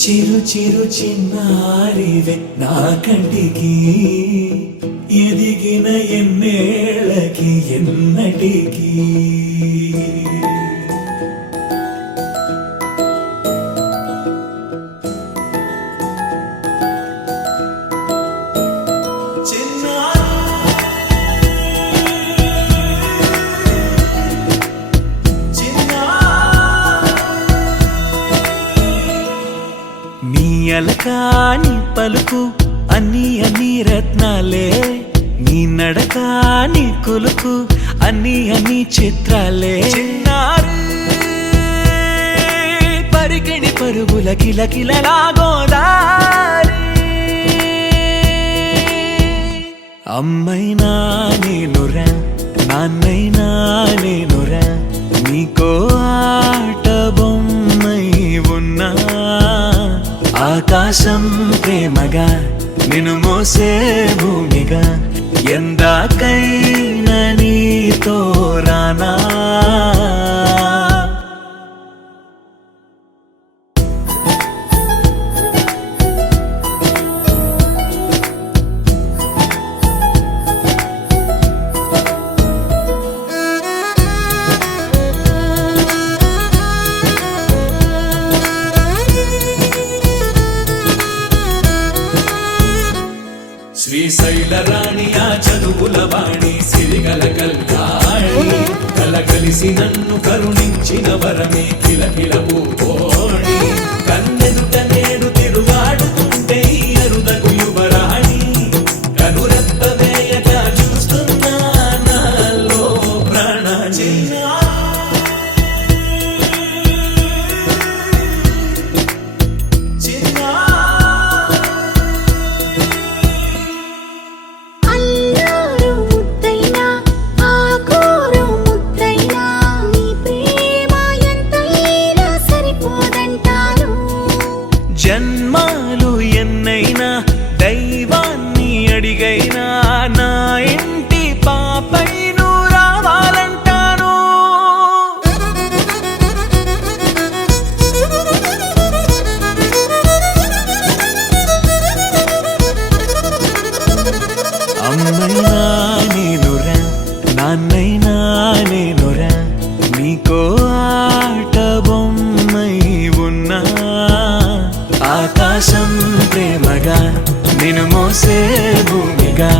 చిరు చిరు చిన్నారివే నా కంటికి ఎదిగిన ఎన్నేళ్ళకి ఎన్నటికి అలకాని పలుకు అన్ని అన్ని రత్నాలే నీ నడకాని కులుకు అన్ని అన్ని చిత్రాలే పరికిణి పరుగుల కిలకిలలాగోదారి అమ్మైనా నేనురా నాన్నైనా నేనురా నీకో ఆట బొమ్మై ఉన్నా ఆకాశం ప్రేమగా నిన్ను మోసే భూమిగా ఎందాకైనా నీతో రానా శ్రీశైల రాణియా చదువుల వాణి సిరిగల కల్కాణి కలగలిసి నన్ను కరుణించిన వరమే కిలకిల పూకోణి కన్నెదుట నేడు తిరుగాడుతుంటే అరుదకు యువరాణి కనురెప్ప వేయక చూస్తున్నా నాలో ప్రాణ జన్మాలు ఎన్నైనా దైవాన్ని అడిగైనా నా ఇంటి పాపై నువ్వు రావాలంటాను అమ్మైనా నేనురా నాన్నైనా నేనురా నీకో ఆట బొమ్మై ఉన్నా ఆకాశం ప్రేమగా నిన్ను మోసే భూమిగా